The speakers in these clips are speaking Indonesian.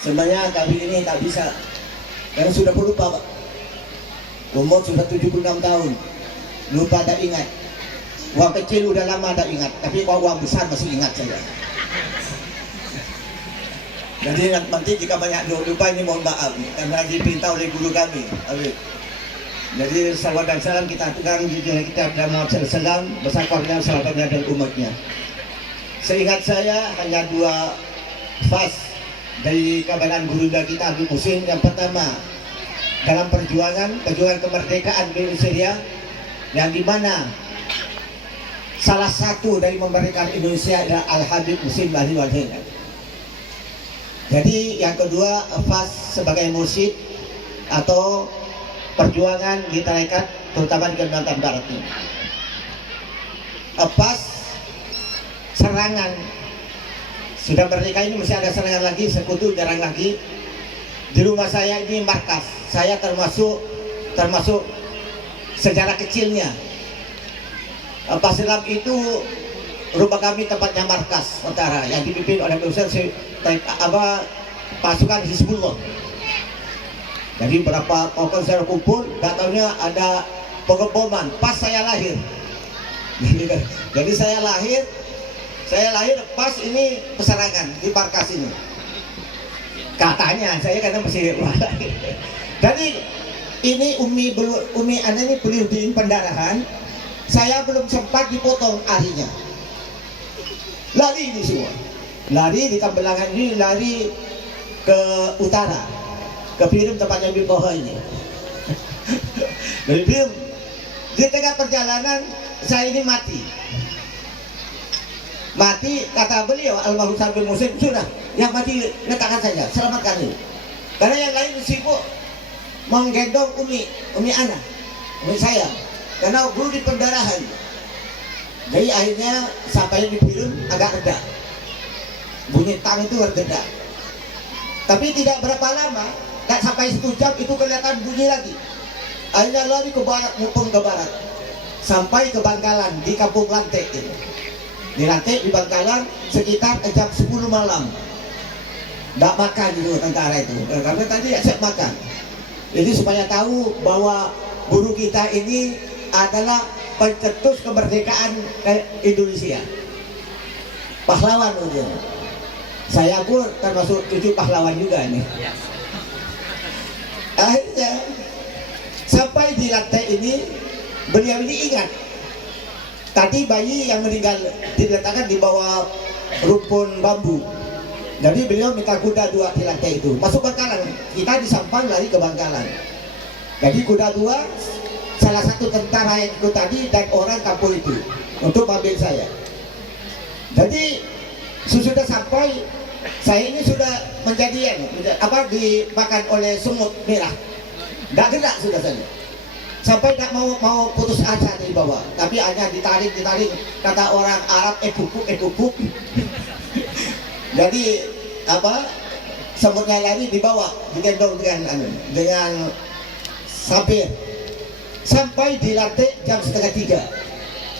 Sebenarnya kami ini tak bisa, karena sudah lupa Pak. Umur sudah 76 tahun, lupa tak ingat. Uang kecil udah lama tak ingat, tapi kalau uang besar masih ingat saya. Jadi nanti jika banyak lupa ini mohon maaf, karena diperintah oleh guru kami. Jadi salawat dan salam kita aturkan di kita Muhammad SAW bersama keluarga, sahabatnya dan umatnya. Seingat saya hanya dua faz dari kabaran guru kita Habib Husin. Yang pertama dalam perjuangan kemerdekaan Indonesia, yang dimana salah satu dari memerdekakan Indonesia adalah Al Habib Husin Bahri Wal-Hina. Jadi yang kedua faz sebagai mursyid atau perjuangan di tarekat terutama di Kalimantan Barat ini. Pas serangan sudah merdeka ini masih ada serangan lagi, sekutu jarang lagi. Di rumah saya ini markas, saya termasuk sejarah kecilnya. Pas selam itu rumah kami tempatnya markas utara yang dipimpin oleh pasukan Hizbullah. Jadi berapa tokoh saya kumpul, datangnya ada pengeboman pas saya lahir. Jadi saya lahir pas ini pesarangan di markas ini. Katanya saya karena masih lahir. Jadi ini umi anak ini beliau pendarahan. Saya belum sempat dipotong arinya. Lari ini semua. Lari di Kambelangan ini, lari ke utara, ke Pirim tempatnya di bawah ini. Dari Pirim, di tengah perjalanan saya ini mati, kata beliau almarhum Habib Husin, sudah yang mati letakkan saja, selamatkan ini. Karena yang lain sibuk menggendong umi anak, umi saya, karena guru di pendarahan. Jadi akhirnya sampai di Pirim agak reda, bunyi tang itu reda. Tapi tidak berapa lama, tak sampai 1 jam itu kelihatan bunyi lagi. Akhirnya lari ke barat, mumpung ke barat, sampai ke Bangkalan di Kampung Lantek itu. Di Lantek di Bangkalan sekitar jam 10 malam. Tidak makan itu tentara itu, karena tadi siap makan. Jadi supaya tahu bahwa guru kita ini adalah pencetus kemerdekaan Indonesia, pahlawan itu. Saya pun termasuk 7 pahlawan juga nih. Akhirnya sampai di lantai ini beliau ini ingat tadi bayi yang meninggal diletakkan di bawah rumpun bambu. Jadi beliau minta kuda 2 di lantai itu, masuk Bangkalan. Kita di Sampang lari ke Bangkalan. Jadi kuda 2, salah satu tentara yang ikut tadi dan orang kampung itu untuk ambil saya. Jadi sesudah sampai, saya ini sudah menjadi dimakan oleh semut merah. Tidak gerak sudah saya. Sampai tidak mau putus asa di bawah, tapi hanya ditarik, kata orang Arab pupuk. Jadi semutnya lari di bawah, digendong dengan sapir. Sampai di lantai jam 2:30,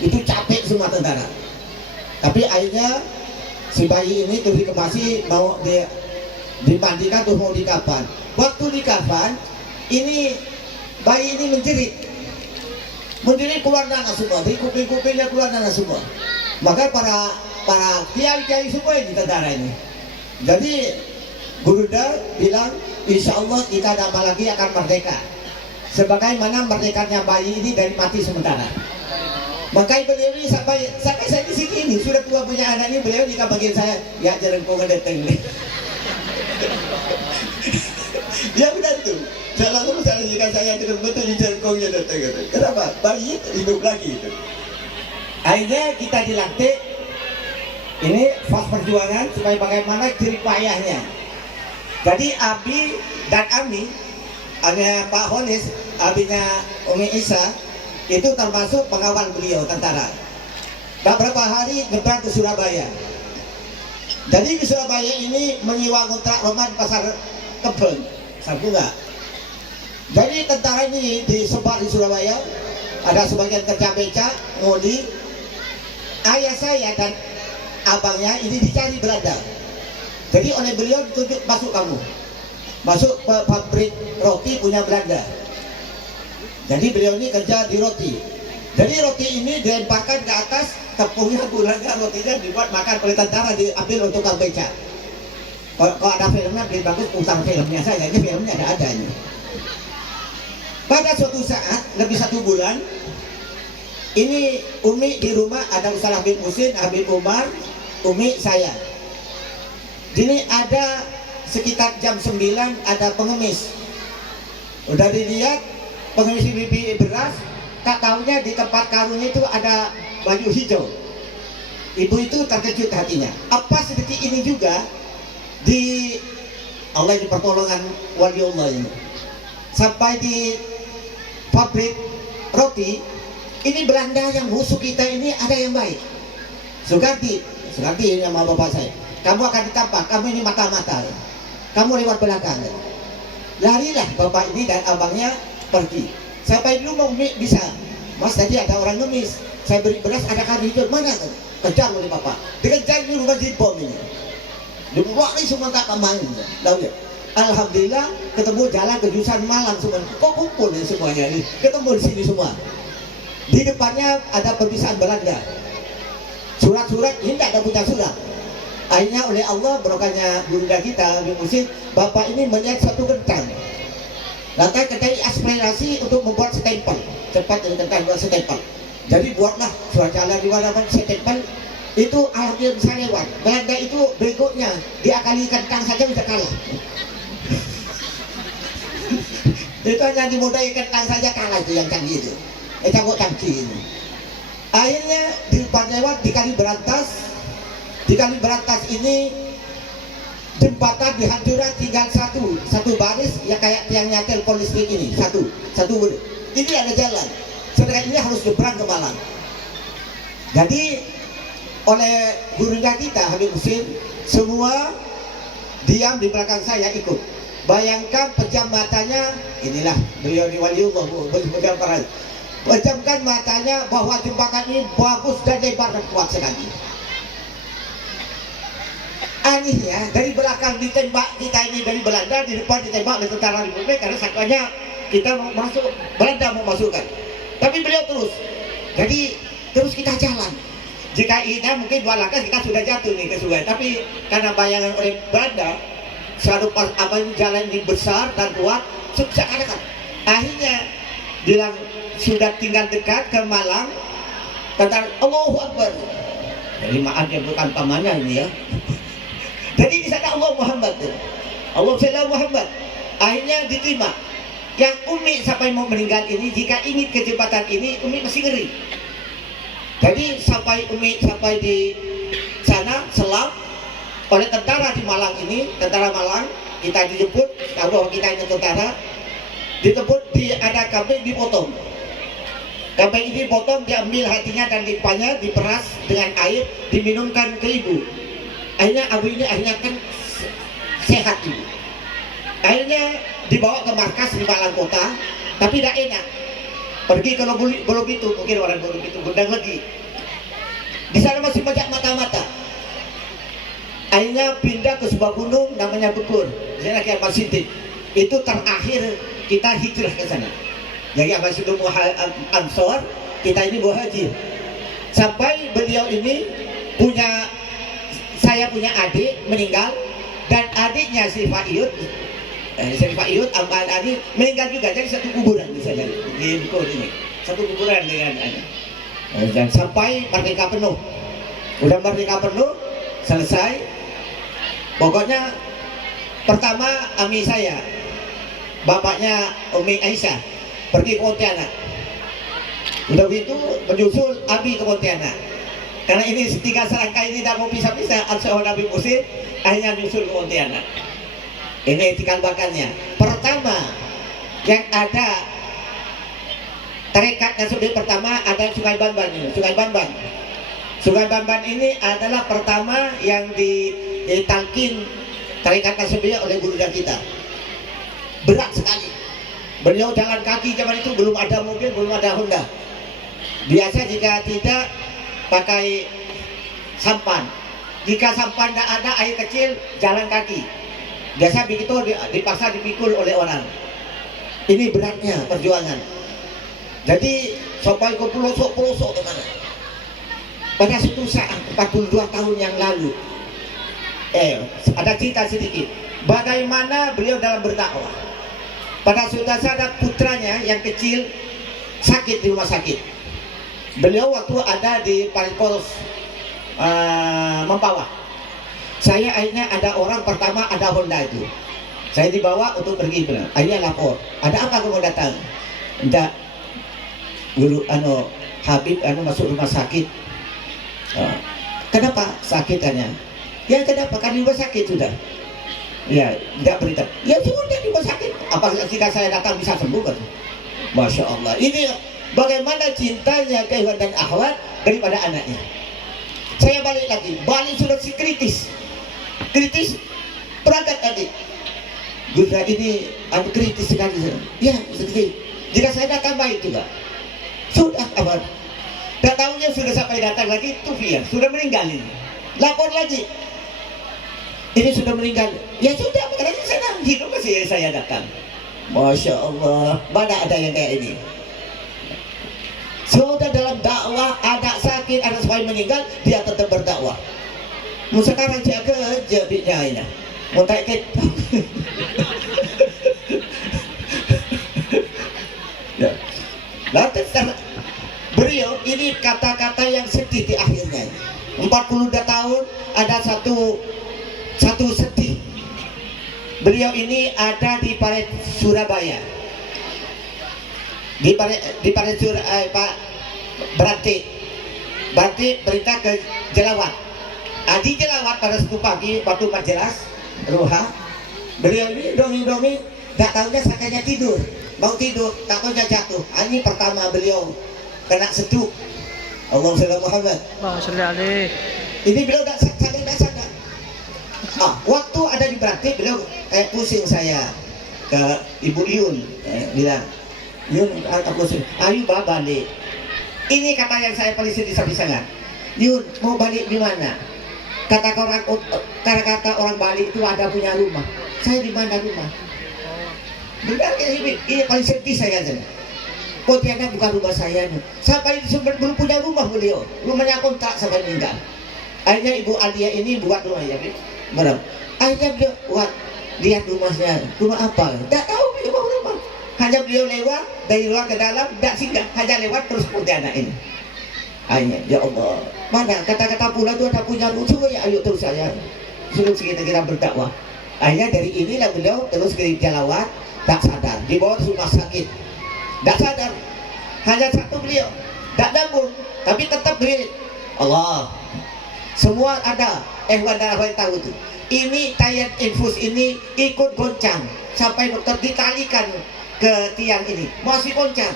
itu capek semua tentara. Tapi akhirnya si bayi ini terus dikemasi, mau dimandikan, terus mau dikafan. Waktu dikafan, ini bayi ini menjerit keluar darah semua, dari kuping-kupingnya keluar darah semua. Maka para kiai semua di tentara ini. Jadi Guru Dar bilang, insya Allah kita lama lagi akan merdeka, sebagaimana merdekanya bayi ini dari mati sementara. Makanya beliau ini sampai saya di sini ini sudah tua punya anak ini, beliau jika bagian saya ya jelengkong datang nih. Ya benar tuh. Salah satu jika saya betul di jelengkongnya datang. Kenapa? Bayi itu hidup lagi itu. Akhirnya kita dilantik. Ini fas perjuangan supaya bagaimana jerih payahnya. Jadi Abi dan Ami, hanya Pak Honis, abinya Umi Isa, itu termasuk pengawal beliau tentara. Dan berapa hari nyebrang ke Surabaya. Jadi di Surabaya ini menyewa kontrak rumah di pasar Kebun, Bunga. Jadi tentara ini disebar di Surabaya, ada sebagian kerja beca, ngodi. Ayah saya dan abangnya ini dicari berada. Jadi oleh beliau ditunjuk masuk kamu, masuk pabrik roti punya Belanda. Jadi beliau ini kerja di roti. Jadi roti ini dilemparkan ke atas, tepungnya, gulanya, rotinya dibuat makan oleh tentara, diambil untuk tukang beca. Kalau ada filmnya, lebih bagus utang filmnya saja, ini filmnya ada ini. Pada suatu saat, lebih 1 bulan, ini Umi di rumah ada Ustaz Habib Musin, Habib Umar, Umi, saya. Jadi ada sekitar jam 9 ada pengemis. Udah dilihat pengemis bibi beras, tak tahunya di tempat karungnya itu ada baju hijau. Ibu itu terkejut hatinya. Apa sedetik ini juga di Allah di pertolongan wali Allah ini. Sampai di pabrik roti, ini Belanda yang musuh kita ini ada yang baik. Sukarti nama bapak saya. Kamu akan ditangkap, kamu ini mata-mata. Kamu lewat belakang. Larilah bapak ini dan abangnya pergi. Sampai dulu Umi bisa, Mas tadi ada orang ngemis, saya beri beras, ada kari hijau, mana? Kejar oleh bapak. Dikejar di rumah bom ini. Dibuang semua tak main. Lalu alhamdulillah ketemu jalan ke Jurusan Malang semua. Kok kumpul ini semuanya ini? Ketemu di sini semua. Di depannya ada perpisahan Belanda. Surat-surat ini tidak ada punya surat. Akhirnya oleh Allah berkahnya gurunda kita Habib Musin, bapak ini melihat satu kentang. Lantas ketai aspirasi untuk membuat stempel. Cepat dari kentang buat stempel. Jadi buatlah surat jalan di mana-mana stempel. Itu alhamdulillah bisa lewat. Belanda itu berikutnya diakali kentang saja bisa kalah. Itu hanya dimodai kentang saja kalah itu yang canggih itu. Canggih ini. Akhirnya di depan lewat di Kali Berantas. Di Kali Berantas ini jembatan dihancurkan tinggal satu baris ya kayak tiangnya telepon listrik ini satu ini ada jalan. Sedangkan ini harus nyebrang ke Malang. Jadi oleh gurunda kita Habib Musin semua diam di belakang saya ikut. Bayangkan pejam matanya, inilah beliau di waliullah pejamkan matanya bahwa jembatan ini bagus dan lebar dan kuat sekali. Anehnya dari belakang ditembak kita ini dari Belanda, di depan ditembak oleh tentara Republik karena satuannya kita mau masuk, Belanda mau masukkan. Tapi beliau terus, jadi terus kita jalan. Jika ini mungkin 2 langkah kita sudah jatuh nih ke sungai. Tapi karena bayangan oleh Belanda selalu jalan ini besar dan kuat, seakan-akan. Akhirnya bilang sudah tinggal dekat ke Malang, tentara Allahu Akbar. Jadi maaf ya bukan pamannya ini ya. Jadi di sana Allah Muhammad, Allah Muhammad. Akhirnya diterima. Yang Umi sampai mau meninggal ini, jika ingin ke jembatan ini, Umi masih ngeri. Jadi sampai Umi sampai di sana selam oleh tentara di Malang ini, tentara Malang, kita dijemput, tahu bahwa kita ini tentara, dijemput ada kambing dipotong. Kambing ini dipotong, diambil hatinya dan dipanya, diperas dengan air, diminumkan ke ibu. Akhirnya abu ini kan sehat ibu. Akhirnya dibawa ke markas di Malang kota, tapi tidak enak. Pergi ke Bolobitu, mungkin orang Bolobitu, Gundang lagi. Di sana masih banyak mata-mata. Akhirnya pindah ke sebuah gunung namanya Bekur. Di sana kayak Masjid. Itu terakhir kita hijrah ke sana. Jadi Abah Sidu Ansor, kita ini bawa haji. Sampai beliau ini saya punya adik meninggal dan adiknya Sifat Iyut Amal Adi meninggal juga, jadi satu kuburan bisa jadi di Bekur ini, satu kuburan dengan dan sampai merdeka penuh. Udah merdeka penuh selesai, pokoknya pertama Ami saya, bapaknya Umi Aisyah pergi ke Pontianak. Udah begitu menyusul Abi ke Pontianak. Karena ini 3 serangkai ini tidak mau pisah-pisah, Ansor Habib Musin akhirnya menyusul ke Pontianak. Ini cikal bakalnya. Pertama yang ada tarekat Nasruddin pertama ada Sungai Banban ini. Sungai Banban ini adalah pertama yang ditalkin tarekat Nasruddin oleh guru kita. Berat sekali. Beliau jalan kaki zaman itu, belum ada mobil, belum ada Honda. Biasa jika tidak pakai sampan. Jika sampai tidak ada air kecil, jalan kaki. Biasa begitu dipaksa dipikul oleh orang. Ini beratnya perjuangan. Jadi sampai ke pelosok-pelosok kemana. Pada suatu saat 42 tahun yang lalu, ada cerita sedikit. Bagaimana beliau dalam berdakwah. Pada suatu saat putranya yang kecil sakit di rumah sakit. Beliau waktu ada di Palipos Mempawah. Saya akhirnya ada orang pertama ada Honda itu. Saya dibawa untuk pergi benar. Akhirnya lapor. Ada apa kamu datang? Tidak. Guru Habib masuk rumah sakit. Kenapa sakitannya? Ya kenapa? Kan di rumah sakit sudah. Ya, tidak berita. Ya sudah di rumah sakit. Apakah jika saya datang bisa sembuh kan? Masya Allah. Ini bagaimana cintanya ke ikhwan dan akhwat daripada anaknya. Saya balik lagi. Balik sudah si kritis. Kritis berangkat tadi. Guna ini kritis sekali. Ya, seperti. Jika saya datang baik juga. Sudah kawan. Tak tahunya sudah sampai datang lagi tufian, sudah meninggal ini. Lapor lagi. Ini sudah meninggal. Ya sudah, makanya senang hidup masih saya datang. Masya Allah, mana ada yang kayak ini? Sudah dalam dakwah, ada sakit, ada sampai meninggal, dia tetap berdakwah. Mau sekarang dia kerja ini. Mau tak kita. Ya. Lalu beliau ini kata-kata yang sedih di akhirnya. 42 tahun ada satu sedih. Beliau ini ada di Paret Surabaya. Di Paret Surabaya berarti berita ke Jelawat. Di Jelawat pada suatu pagi waktu majelis Ruha, beliau ini dongeng-dongeng, tak tahunya sakitnya tidur. Mau tidur, tak tahunya jatuh. Ini pertama beliau kena seduk. Allahumma shalli Muhammad. Ini beliau tak sadar. Waktu ada di Berarti beliau kayak pusing saya ke Ibu Yun, bilang, Yun, aku pusing. Ayo balik. Ini kata yang saya paling sedih sangat. Yun, mau balik di mana? Kata orang Bali itu ada punya rumah. Saya di mana rumah? Benar ini paling sedih saya saja. Pontianak bukan rumah saya nih. Sampai belum punya rumah beliau. Rumahnya kontrak sampai meninggal. Akhirnya Ibu Alia ini buat rumah ya, benar. Akhirnya beliau buat lihat rumahnya. Rumah apa? Tidak tahu beliau rumah. Hanya beliau lewat dari luar ke dalam, tidak singgah. Hanya lewat terus Pontianak ini. Akhirnya ya Allah. Mana kata-kata pula itu ada punya lucu ya, ayo terus saya. Suruh kita berdakwah. Akhirnya dari inilah beliau terus ke Jalawat, tak sadar dibawa ke rumah sakit. Tak sadar, hanya satu beliau, tak nyambung, tapi tetap berdiri. Allah, semua ada. Wadah tahu itu. Ini tayat infus ini ikut goncang sampai dokter ditalikan ke tiang ini, masih goncang.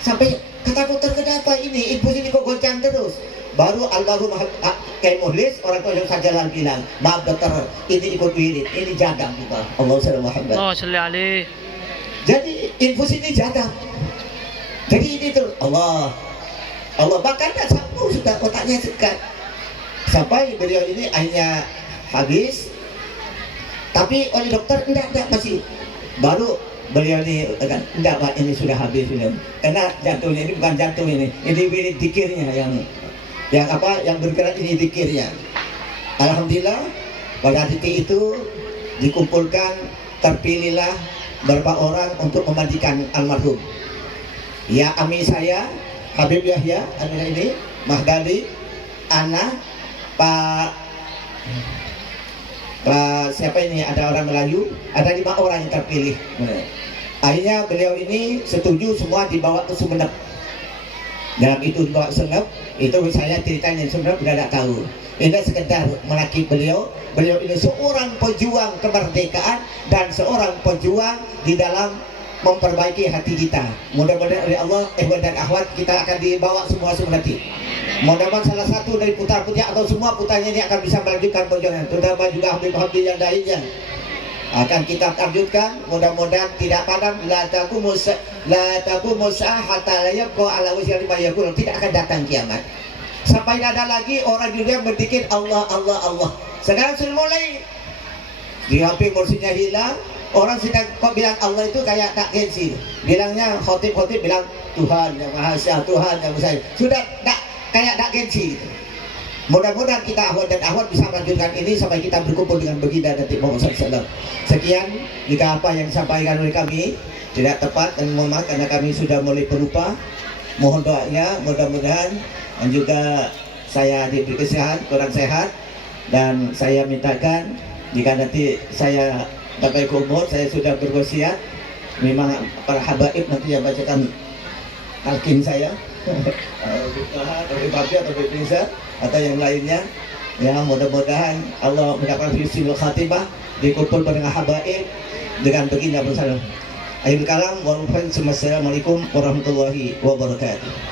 Sampai kata dokter kenapa ini infus ini kok goncang terus? Baru almarhum kayak Muhlis orang tua yang sajalan bilang, maaf dokter, ini ikut wirid, ini jadam juga. Allahumma shalli Muhammad. Oh, shalli alaihi. Jadi infus ini jadam. Jadi ini tuh Allah bahkan tak sambung sudah otaknya sekat. Sampai beliau ini akhirnya habis. Tapi oleh dokter enggak masih. Baru beliau ini kan enggak Pak, ini sudah habis beliau. Karena jantungnya ini bukan jantung ini wirid dikirnya yang bergerak ini dikirnya. Alhamdulillah pada titik itu dikumpulkan, terpilihlah beberapa orang untuk memandikan almarhum. Ya ami saya, Habib Yahya, Amina ini, Mahdali, Ana, Pak siapa ini? Ada orang Melayu, ada 5 orang yang terpilih. Akhirnya beliau ini setuju semua dibawa ke Sumeneb. Dalam itu dibawa ke Sumeneb, itu saya ceritanya Sumeneb sudah tidak tahu. Ini sekedar menakib beliau. Beliau ini seorang pejuang kemerdekaan dan seorang pejuang di dalam memperbaiki hati kita. Mudah-mudahan oleh Allah, ikhwan dan akhwat, kita akan dibawa semua nanti. Mudah-mudahan salah satu dari putra-putrinya atau semua putranya ini akan bisa melanjutkan perjuangan. Terutama juga Habib-Habib yang lainnya akan kita lanjutkan. Mudah-mudahan tidak padam. La taqumu sa'ah hatta la yabqa ala wajhi ma yakun. Tidak akan datang kiamat Sampai ada lagi orang dunia berzikir Allah, Allah, Allah. Sekarang sudah mulai di hampir kursinya hilang. Orang sedang kok bilang Allah itu kayak tak gengsi. Bilangnya khotib-khotib bilang Tuhan yang Maha Esa, Tuhan yang Maha Esa. Sudah tak kayak tak gengsi. Mudah-mudahan kita ahwat dan ahwat bisa melanjutkan ini sampai kita berkumpul dengan baginda Nabi Muhammad SAW. Sekian, jika apa yang disampaikan oleh kami tidak tepat dan mohon maaf karena kami sudah mulai berlupa. Mohon doanya, mudah-mudahan dan juga saya diberi kesehatan, kurang sehat, dan saya mintakan jika nanti saya sampai ke umur, saya sudah berwasiat, memang para habaib nanti yang bacakan talqin saya dari Babi atau dari Prinsa atau yang lainnya, ya mudah-mudahan Allah mendapatkan husnul khatimah, dikumpul dengan habaib dengan begini bersama. Akhir kalam, wassalamualaikum warahmatullahi wabarakatuh.